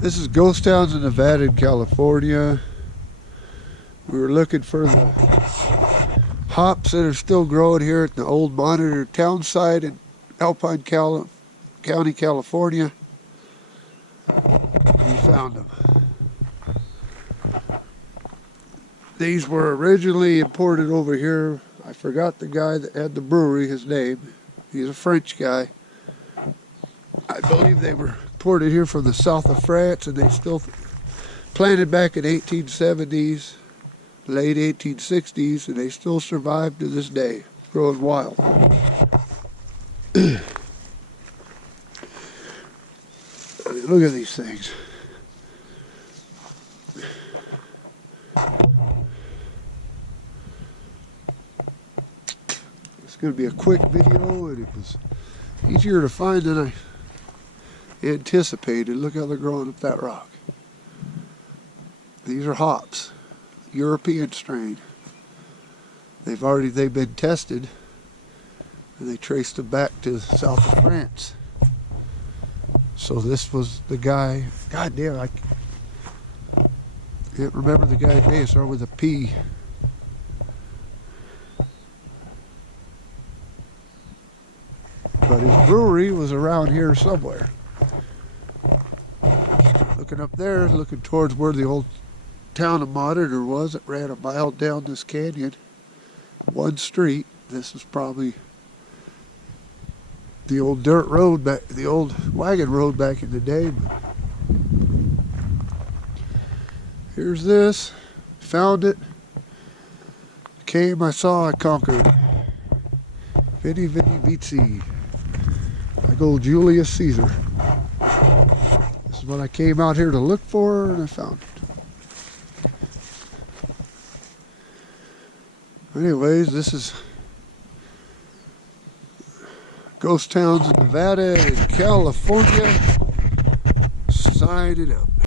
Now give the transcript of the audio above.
This is ghost towns in Nevada and California. We were looking for the hops that are still growing here at the old Monitor townsite in Alpine County, California. We found them. These were originally imported over here. I forgot the guy that had the brewery, his name. He's a French guy. I believe they were imported here from the south of France, and they still planted back in 1870s, late 1860s, and they still survive to this day, growing wild. I mean, look at these things. It's going to be a quick video, and it was easier to find than I anticipated. Look how they're growing up that rock. These are hops, European strain. They've been tested, and they traced them back to the south of France. So this was the guy. God damn, I can't remember the guy's name. It started with a P. But his brewery was around here somewhere. Looking up there, looking towards where the old town of Monitor was. It ran a mile down this canyon. One street. This is probably the old dirt road back, the old wagon road back in the day. Here's this. Found it. Came, I saw, I conquered. Vidi vidi vici. Like old Julius Caesar. This is what I came out here to look for, and I found it. Anyways, this is ghost towns in Nevada and California. Signing out.